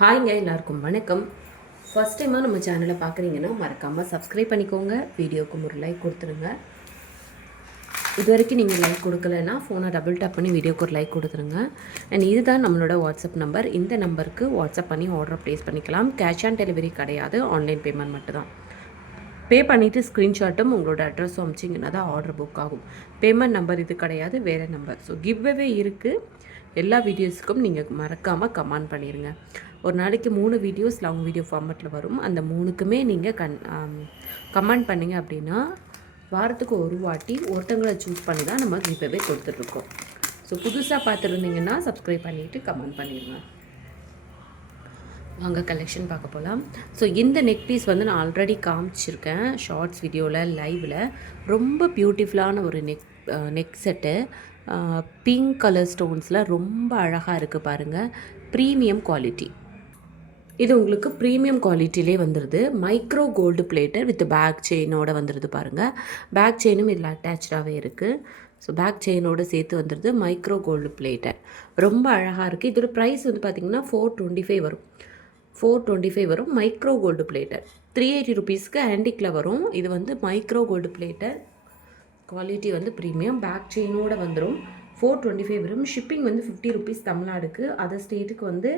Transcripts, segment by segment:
ஹாய்ங்க, எல்லாருக்கும் வணக்கம். ஃபஸ்ட் டைமாக நம்ம சேனலை பார்க்குறீங்கன்னா மறக்காமல் சப்ஸ்கிரைப் பண்ணிக்கோங்க. வீடியோவுக்கு ஒரு லைக் கொடுத்துருங்க. இது வரைக்கும் நீங்கள் லைக் கொடுக்கலன்னா ஃபோனை டபுள் டேப் பண்ணி வீடியோக்கு ஒரு லைக் கொடுத்துருங்க. அண்ட் இதுதான் நம்மளோட வாட்ஸ்அப் நம்பர். இந்த நம்பருக்கு வாட்ஸ்அப் பண்ணி ஆர்டர் ப்ளேஸ் பண்ணிக்கலாம். கேஷ் ஆன் டெலிவரி கிடையாது, ஆன்லைன் பேமெண்ட் மட்டும்தான். பே பண்ணிவிட்டு ஸ்க்ரீன்ஷாட்டும் உங்களோட அட்ரஸும் அமிச்சிங்கன்னா தான் ஆர்டர் புக் ஆகும். பேமெண்ட் நம்பர் இது கிடையாது, வேறு நம்பர். ஸோ கிவ்அவே இருக்குது. எல்லா வீடியோஸுக்கும் நீங்கள் மறக்காமல் கமெண்ட் பண்ணிடுங்க. ஒரு நாளைக்கு 3 வீடியோஸ் லாங் வீடியோ ஃபார்மேட்டில் வரும். அந்த 3க்குமே நீங்கள் கமெண்ட் பண்ணிங்க அப்படின்னா வாரத்துக்கு ஒரு வாட்டி ஒருத்தங்களை சூஸ் பண்ணி தான் நம்ம கிவ்அவே கொடுத்துட்ருக்கோம். ஸோ புதுசாக பார்த்துருந்தீங்கன்னா சப்ஸ்கிரைப் பண்ணிவிட்டு கமெண்ட் பண்ணிடுங்க. வாங்க கலெக்ஷன் பார்க்க போகலாம். ஸோ இந்த நெக் பீஸ் வந்து நான் ஆல்ரெடி காமிச்சிருக்கேன் ஷார்ட்ஸ் வீடியோவில், லைவில். ரொம்ப பியூட்டிஃபுல்லான ஒரு நெக் செட்டு. பிங்க் கலர் ஸ்டோன்ஸில் ரொம்ப அழகாக இருக்குது பாருங்கள். Premium quality. இது உங்களுக்கு ப்ரீமியம் குவாலிட்டிலே வந்துடுது. Micro gold plated with back செயினோடு வந்துடுது பாருங்கள். பேக் செயினும் இதில் அட்டாச்சாகவே இருக்குது. ஸோ பேக் செயினோடு சேர்த்து வந்துடுது. மைக்ரோ கோல்டு பிளேட்டர் ரொம்ப அழகாக இருக்குது. இதோட ப்ரைஸ் வந்து பார்த்திங்கன்னா 425 வரும். 425 வரும். மைக்ரோ கோல்டு பிளேட்டர் 380 ருபீஸ்க்கு ஆன்டிக்கில் வரும். இது வந்து மைக்ரோ கோல்டு பிளேட்டர். குவாலிட்டி வந்து ப்ரீமியம். பேக் செயினோடு வந்துடும். 425 வரும். ஷிப்பிங் வந்து 50 ருபீஸ் தமிழ்நாடுக்கு. அதர் ஸ்டேட்டுக்கு வந்து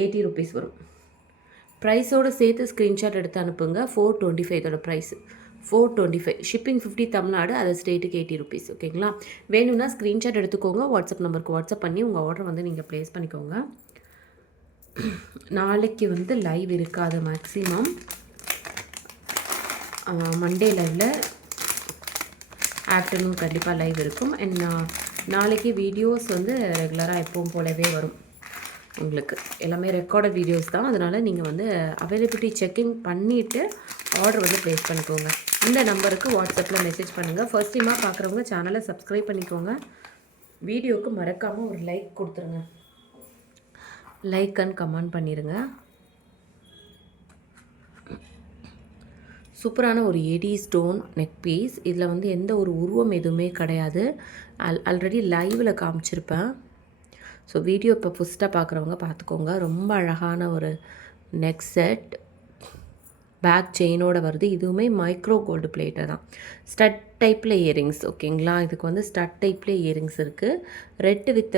80 ருபீஸ் வரும். ப்ரைஸோடு சேர்த்து ஸ்க்ரீன்ஷாட் எடுத்து அனுப்புங்க. 425 இதோட ப்ரைஸு 425. ஷிப்பிங் 50 தமிழ்நாடு, அதர் ஸ்டேட்டுக்கு 80 ருபீஸ். ஓகேங்களா? வேணும்னா ஸ்க்ரீன்ஷாட் எடுத்துக்கோங்க. வாட்ஸ்அப் நம்பருக்கு வாட்ஸ்அப் பண்ணி உங்கள் ஆர்டர் வந்து நீங்கள் ப்ளேஸ் பண்ணிக்கோங்க. நாளைக்கு வந்து லைவ் இருக்காது. மேக்ஸிமம் மண்டே லைவில் ஆஃப்டர்நூன் கண்டிப்பாக லைவ் இருக்கும். அண்ட் நாளைக்கு வீடியோஸ் வந்து ரெகுலராக எப்பவும் போலவே வரும். உங்களுக்கு எல்லாமே ரெக்கார்டட் வீடியோஸ் தான். அதனால் நீங்கள் வந்து அவைலபிலிட்டி செக்கிங் பண்ணிவிட்டு ஆர்டர் வந்து ப்ளேஸ் பண்ணிக்கோங்க. இந்த நம்பருக்கு வாட்ஸ்அப்பில் மெசேஜ் பண்ணுங்கள். ஃபர்ஸ்ட் டைமாக பார்க்குறவங்க சேனலை சப்ஸ்கிரைப் பண்ணிக்கோங்க. வீடியோவுக்கு மறக்காமல் ஒரு லைக் கொடுத்துருங்க. லைக் அண்ட் கமெண்ட் பண்ணிடுங்க. சூப்பரான ஒரு எடி ஸ்டோன் நெக் பீஸ். இதில் வந்து எந்த ஒரு உருவம் எதுவுமே கிடையாது. ஆல்ரெடி லைவில் காமிச்சிருப்பேன். ஸோ வீடியோ இப்போ ஃபஸ்ட்டாக பார்க்குறவங்க பார்த்துக்கோங்க. ரொம்ப அழகான ஒரு நெக் செட். பேக் செயினோடு வருது. இதுவுமே மைக்ரோ கோல்டு பிளேட்டர் தான். ஸ்டட் டைப்பில் இயரிங்ஸ். ஓகேங்களா? இதுக்கு வந்து ஸ்டட் டைப்பில் இயரிங்ஸ் இருக்குது. ரெட்டு வித்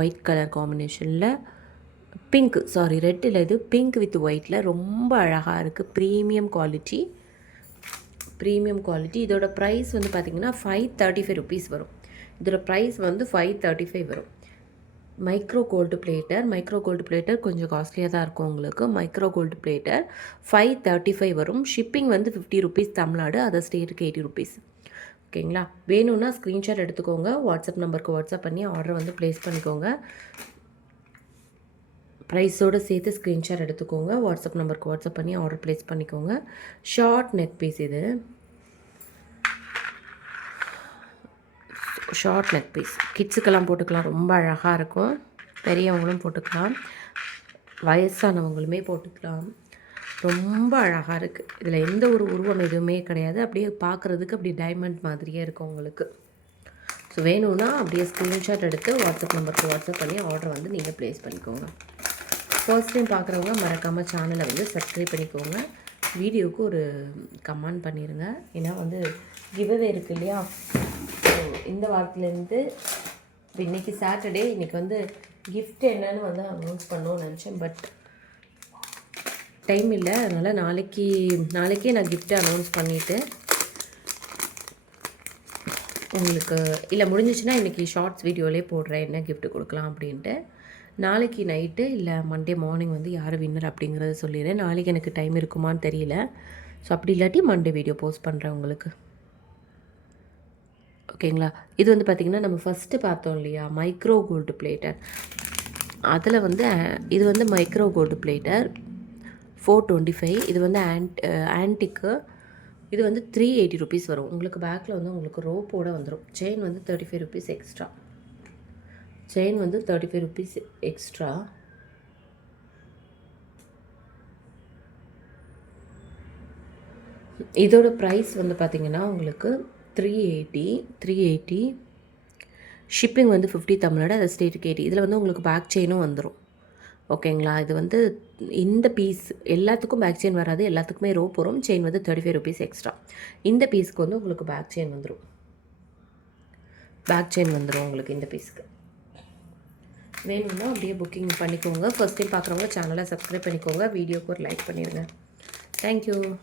ஒயிட் கலர் காம்பினேஷனில். ரெட் இல்லை, இது பிங்க் வித் ஒயிட்டில் ரொம்ப அழகாக இருக்குது. Premium quality. இதோட ப்ரைஸ் வந்து பார்த்திங்கன்னா 535 ருபீஸ் வரும். இதோட ப்ரைஸ் வந்து 535 வரும். மைக்ரோ கோல்டு பிளேட்டர் கொஞ்சம் காஸ்ட்லியாக தான் இருக்கும் உங்களுக்கு. மைக்ரோ கோல்டு பிளேட்டர் 535 வரும். ஷிப்பிங் வந்து 50 ருபீஸ் தமிழ்நாடு, அதர் ஸ்டேட்டுக்கு 80 ருபீஸ். ஓகேங்களா? வேணும்னா ஸ்க்ரீன்ஷாட் எடுத்துக்கோங்க. வாட்ஸ்அப் நம்பருக்கு வாட்ஸ்அப் பண்ணி ஆர்டர் வந்து ப்ளேஸ் பண்ணிக்கோங்க. ப்ரைஸோடு சேர்த்து ஸ்க்ரீன்ஷாட் எடுத்துக்கோங்க. வாட்ஸ்அப் நம்பருக்கு வாட்ஸ்அப் பண்ணி ஆர்டர் ப்ளேஸ் பண்ணிக்கோங்க. Short neck piece. இது ஷார்ட் நெக் பீஸ். கிட்ஸுக்கெல்லாம் போட்டுக்கலாம். ரொம்ப அழகாக இருக்கும். பெரியவங்களும் போட்டுக்கலாம், வயசானவங்களுமே போட்டுக்கலாம். ரொம்ப அழகாக இருக்குது. இதில் எந்த ஒரு உருவம் எதுவுமே கிடையாது. அப்படியே பார்க்குறதுக்கு அப்படி டைமண்ட் மாதிரியே இருக்கும் உங்களுக்கு. ஸோ வேணும்னா அப்படியே ஸ்க்ரீன்ஷாட் எடுத்து வாட்ஸ்அப் நம்பருக்கு வாட்ஸ்அப் பண்ணி ஆர்டர் வந்து நீங்கள் ப்ளேஸ் பண்ணிக்கோங்க. ஃபர்ஸ்ட் டைம் பார்க்குறவங்க மறக்காமல் சேனலை வந்து சப்ஸ்கிரைப் பண்ணிக்கோங்க. வீடியோவுக்கு ஒரு கமெண்ட் பண்ணிடுங்க. ஏன்னா வந்து கிவ்அவே இருக்குது இல்லையா? ஸோ இந்த வாரத்துலேருந்து இன்றைக்கி சாட்டர்டே, இன்றைக்கி வந்து கிஃப்ட் என்னன்னு வந்து அனௌன்ஸ் பண்ணணும்னு நினச்சேன். பட் டைம் இல்லை. அதனால் நாளைக்கே நான் கிஃப்ட்டை அனௌன்ஸ் பண்ணிவிட்டு உங்களுக்கு இல்லை முடிஞ்சிச்சுன்னா இன்றைக்கி ஷார்ட்ஸ் வீடியோவிலே போடுறேன் என்ன கிஃப்ட் கொடுக்கலாம் அப்படின்ட்டு. நாளைக்கு நைட்டு இல்லை மண்டே மார்னிங் வந்து யார் வின்னர் அப்படிங்கிறத சொல்லிடுறேன். நாளைக்கு எனக்கு டைம் இருக்குமான்னு தெரியல. ஸோ அப்படி இல்லாட்டி மண்டே வீடியோ போஸ்ட் பண்ணுறேன் உங்களுக்கு. ஓகேங்களா? இது வந்து பார்த்திங்கன்னா நம்ம ஃபஸ்ட்டு பார்த்தோம் இல்லையா, மைக்ரோ கோல்டு பிளேட்டர். அதில் வந்து இது வந்து மைக்ரோ கோல்டு பிளேட்டர் 425. இது வந்து ஆன்டிக்கு. இது வந்து 380 ருபீஸ் வரும். உங்களுக்கு பேக்கில் வந்து உங்களுக்கு ரோப்போடு வந்துடும். செயின் வந்து 35 ருபீஸ் எக்ஸ்ட்ரா. செயின் வந்து 35 ருபீஸ் எக்ஸ்ட்ரா. இதோட ப்ரைஸ் வந்து பார்த்திங்கன்னா உங்களுக்கு 380. ஷிப்பிங் வந்து 50 தமிழ்நாடு, அது ஸ்டேட்டுக்கு 80. இதில் வந்து உங்களுக்கு பேக் செயினும் வந்துடும். ஓகேங்களா? இது வந்து இந்த பீஸ் எல்லாத்துக்கும் பேக் செயின் வராது. எல்லாத்துக்குமே ரோப் வரும். செயின் வந்து ₹35 எக்ஸ்ட்ரா. இந்த பீஸ்க்கு வந்து உங்களுக்கு பேக் செயின் வந்துரும். பேக் செயின் வந்துரும் உங்களுக்கு இந்த பீஸ்க்கு. வேணும்னா அப்படியே புக்கிங் பண்ணிக்கோங்க. ஃபர்ஸ்ட் டைம் பார்க்குறவங்க சேனலை சப்ஸ்கிரைப் பண்ணிக்கோங்க. வீடியோக்கு ஒரு லைக் பண்ணிடுங்க. தேங்க்யூ.